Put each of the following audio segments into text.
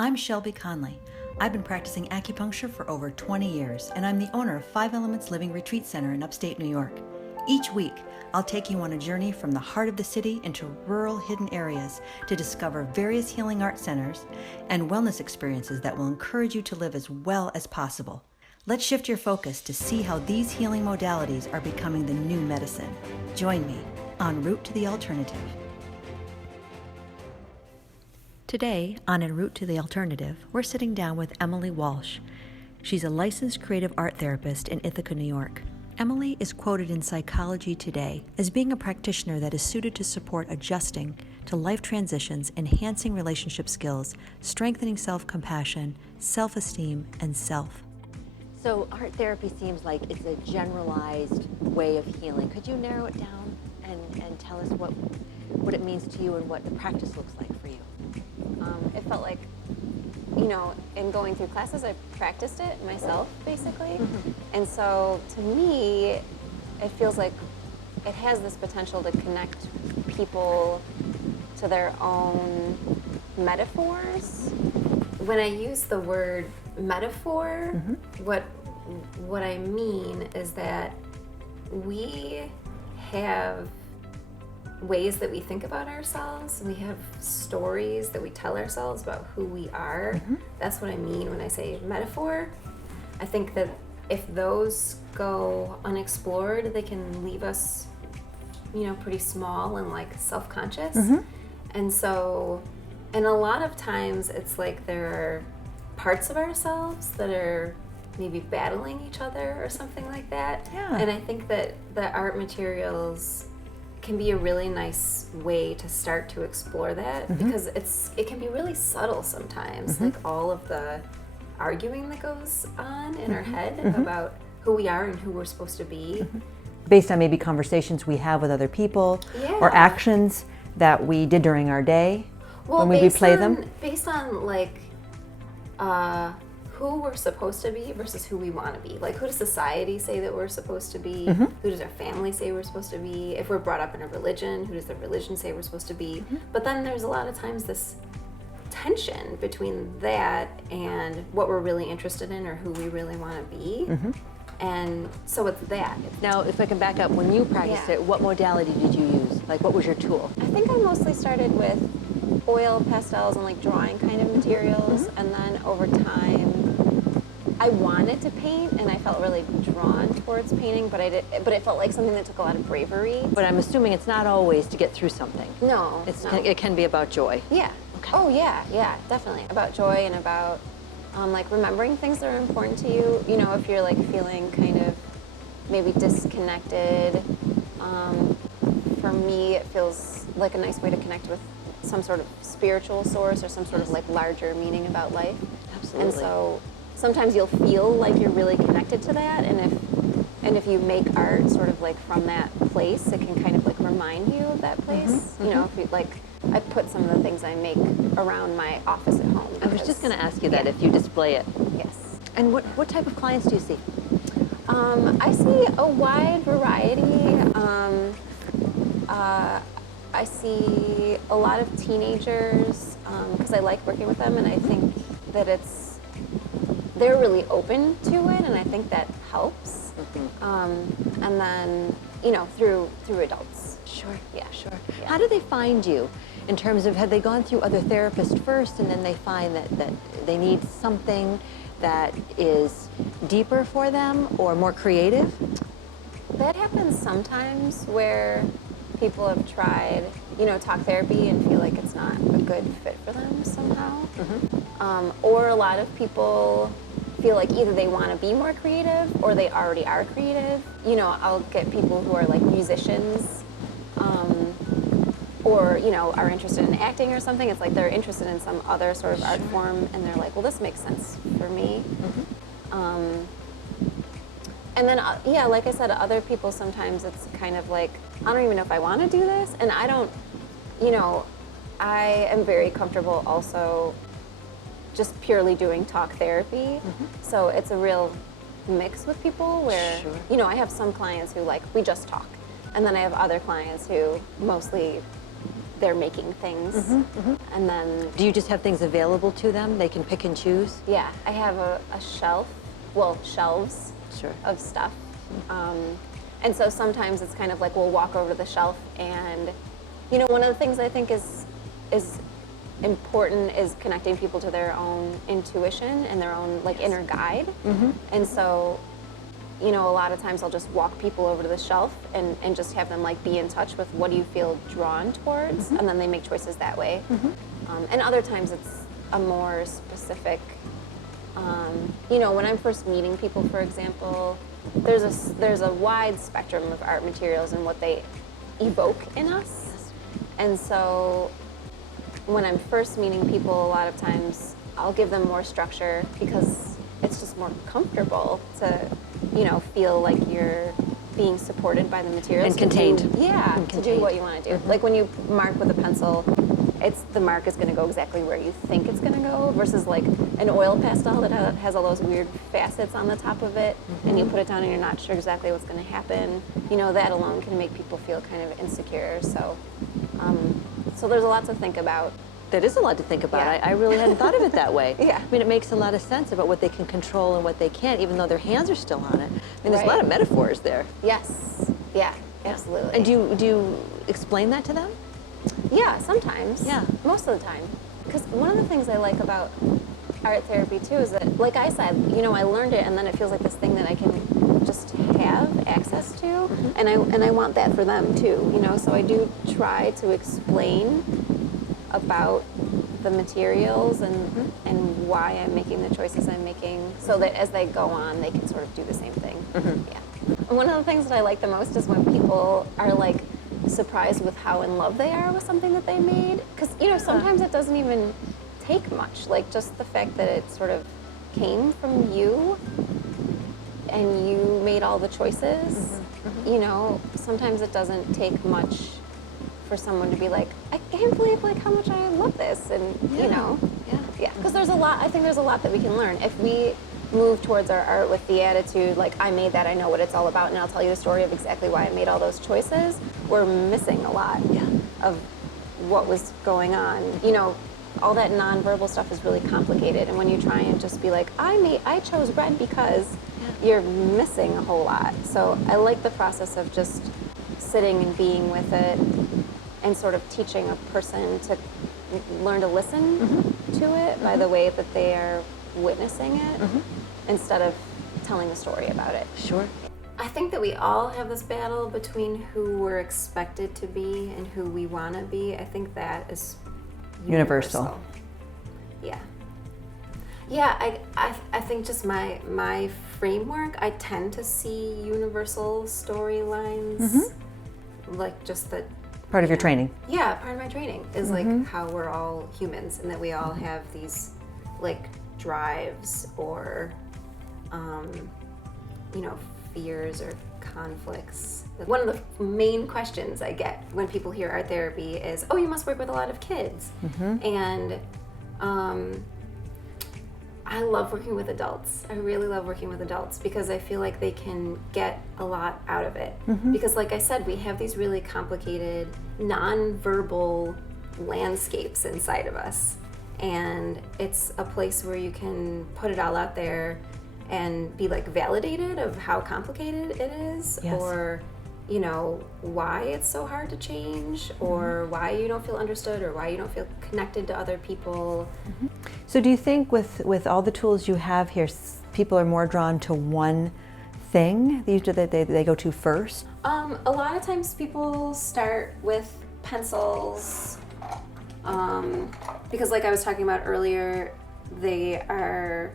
I'm Shelby Conley. I've been practicing acupuncture for over 20 years, and I'm the owner of 5 Elements Living Retreat Center in upstate New York. Each week, I'll take you on a journey from the heart of the city into rural hidden areas to discover various healing art centers and wellness experiences that will encourage you to live as well as possible. Let's shift your focus to see how these healing modalities are becoming the new medicine. Join me en route to the alternative. Today, on En route to the alternative, we're sitting down with Emily Walsh. She's a licensed creative art therapist in Ithaca, New York. Emily is quoted in Psychology Today as being a practitioner that is suited to support adjusting to life transitions, enhancing relationship skills, strengthening self-compassion, self-esteem, and self. So art therapy seems like it's a generalized way of healing. Could you narrow it down and tell us what it means to you and what the practice looks like for you? It felt like, in going through classes, I practiced it myself, basically. Mm-hmm. And so, to me, it feels like it has this potential to connect people to their own metaphors. When I use the word metaphor, mm-hmm. what I mean is that we have ways that we think about ourselves. We have stories that we tell ourselves about who we are. Mm-hmm. That's what I mean when I say metaphor. I think that if those go unexplored, they can leave us, pretty small and like self-conscious. Mm-hmm. And so, and a lot of times it's like there are parts of ourselves that are maybe battling each other or something like that. Yeah. And I think that the art materials can be a really nice way to start to explore that, mm-hmm. because it can be really subtle sometimes, mm-hmm. like all of the arguing that goes on in mm-hmm. our head mm-hmm. about who we are and who we're supposed to be. Mm-hmm. Based on maybe conversations we have with other people, yeah. or actions that we did during our day, when we replay them. Based on like who we're supposed to be versus who we want to be. Like, who does society say that we're supposed to be? Mm-hmm. Who does our family say we're supposed to be? If we're brought up in a religion, who does the religion say we're supposed to be? Mm-hmm. But then there's a lot of times this tension between that and what we're really interested in or who we really want to be. Mm-hmm. And so it's that. Now, if I can back up, when you practiced it, what modality did you use? Like, what was your tool? I think I mostly started with oil, pastels, and like drawing kind of materials. Mm-hmm. And then over time, I wanted to paint, and I felt really drawn towards painting, but it felt like something that took a lot of bravery. But I'm assuming it's not always to get through something. No, it can be about joy. Yeah. Okay. Oh yeah, definitely about joy and about like remembering things that are important to you. If you're like feeling kind of maybe disconnected. For me, it feels like a nice way to connect with some sort of spiritual source or some sort of like larger meaning about life. Absolutely. And so sometimes you'll feel like you're really connected to that, and if you make art sort of like from that place, it can kind of like remind you of that place. Mm-hmm. If you like, I put some of the things I make around my office at home. I was just going to ask you that, if you display it. Yes. And what type of clients do you see? I see a wide variety. I see a lot of teenagers because I like working with them, and I think that they're really open to it, and I think that helps. Mm-hmm. And then, through adults. Sure. Yeah. Sure. Yeah. How do they find you? In terms of, have they gone through other therapists first, and then they find that they need something that is deeper for them or more creative? That happens sometimes where people have tried, talk therapy and feel like it's not a good fit for them somehow. Mm-hmm. Or a lot of people feel like either they want to be more creative or they already are creative. I'll get people who are like musicians, or are interested in acting or something. It's like they're interested in some other sort of art form, and they're like, well, this makes sense for me. Mm-hmm. And then, like I said, other people, sometimes it's kind of like, I don't even know if I want to do this, and I don't, I am very comfortable also just purely doing talk therapy. Mm-hmm. So it's a real mix with people where, I have some clients who like, we just talk. And then I have other clients who mostly they're making things. And then, Do you just have things available to them? They can pick and choose? yeah, I have a shelf, well, shelves Sure. of stuff. And so sometimes it's kind of like we'll walk over to the shelf and, you know, one of the things I think is important is connecting people to their own intuition and their own like inner guide. And so, you know, a lot of times I'll just walk people over to the shelf and just have them like be in touch with what do you feel drawn towards, and then they make choices that way. And other times it's a more specific, you know, when I'm first meeting people, for example, there's a wide spectrum of art materials and what they evoke in us. And so when I'm first meeting people, a lot of times I'll give them more structure because it's just more comfortable to, you know, feel like you're being supported by the materials. And contained. To do what you want to do. Like when you mark with a pencil, the mark is going to go exactly where you think it's going to go, versus like an oil pastel that has all those weird facets on the top of it, and you put it down and you're not sure exactly what's going to happen. You know, that alone can make people feel kind of insecure. So, so there's a lot to think about. That is a lot to think about. Yeah. I really hadn't thought of it that way. Yeah. I mean, it makes a lot of sense about what they can control and what they can't, even though their hands are still on it. I mean, there's a lot of metaphors there. Yes. Yeah, absolutely. And do you explain that to them? Yeah, sometimes. Yeah. Most of the time. Because one of the things I like about art therapy too is that, like I said, you know, I learned it and then it feels like this thing that I can just have access to, and I want that for them too, you know, so I do try to explain about the materials and why I'm making the choices I'm making, so that as they go on, they can sort of do the same thing. Yeah. And one of the things that I like the most is when people are like surprised with how in love they are with something that they made. Because, you know, sometimes it doesn't even take much. Like just the fact that it sort of came from you and you made all the choices, you know, sometimes it doesn't take much for someone to be like, I can't believe like how much I love this, and you know, because there's a lot. I think there's a lot that we can learn if we move towards our art with the attitude like, I made that, I know what it's all about, and I'll tell you the story of exactly why I made all those choices. We're missing a lot of what was going on. You know, all that nonverbal stuff is really complicated, and when you try and just be like, I chose red because, you're missing a whole lot. So I like the process of just sitting and being with it, and sort of teaching a person to learn to listen to it by the way that they are witnessing it, instead of telling the story about it. Sure. I think that we all have this battle between who we're expected to be and who we want to be. I think that is universal. Yeah. Yeah, I think just my framework, I tend to see universal storylines, like just the Part of your training. Yeah, part of my training is like how we're all humans and that we all have these like drives or, you know, fears or conflicts. One of the main questions I get when people hear art therapy is, oh, you must work with a lot of kids. And I love working with adults. I really love working with adults because I feel like they can get a lot out of it. Because like I said, we have these really complicated, non-verbal landscapes inside of us. And it's a place where you can put it all out there and be like validated of how complicated it is, or you know, why it's so hard to change, or why you don't feel understood, or why you don't feel connected to other people. So do you think with all the tools you have here, people are more drawn to one thing that they go to first? A lot of times people start with pencils, because like I was talking about earlier, they are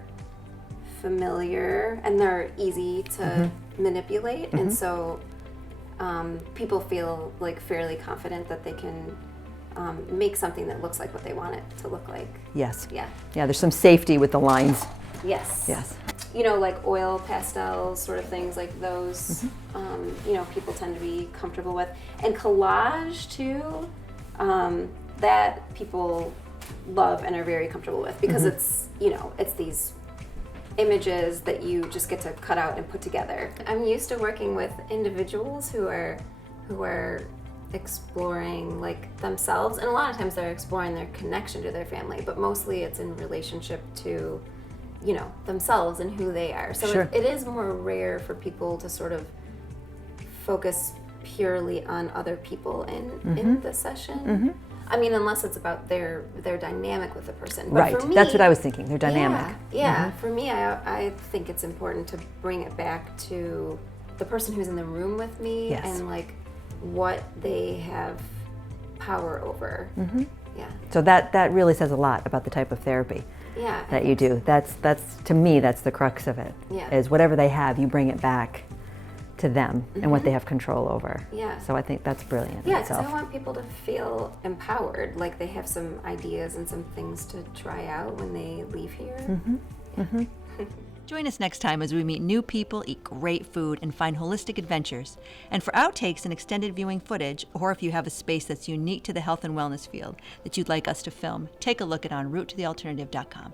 familiar and they're easy to manipulate, and so people feel like fairly confident that they can make something that looks like what they want it to look like. Yes. Yeah. Yeah, there's some safety with the lines. Yes. Yes. You know, like oil pastels, sort of things like those, you know, people tend to be comfortable with. And collage, too, that people love and are very comfortable with because it's, you know, it's these images that you just get to cut out and put together. I'm used to working with individuals who are exploring like themselves, and a lot of times they're exploring their connection to their family, but mostly it's in relationship to, you know, themselves and who they are. So Sure. it is more rare for people to sort of focus purely on other people in the session. I mean, unless it's about their dynamic with the person. But Right. for me, That's what I was thinking. Their dynamic. Yeah. For me, I think it's important to bring it back to the person who's in the room with me Yes. and like what they have power over. Yeah. So that really says a lot about the type of therapy Yeah. that you do. That's to me, that's the crux of it. Yeah. Is whatever they have, you bring it back to them and what they have control over. Yeah. So I think that's brilliant in Yeah, because itself. I want people to feel empowered, like they have some ideas and some things to try out when they leave here. Join us next time as we meet new people, eat great food, and find holistic adventures. And for outtakes and extended viewing footage, or if you have a space that's unique to the health and wellness field that you'd like us to film, take a look at enrouteToTheAlternative.com.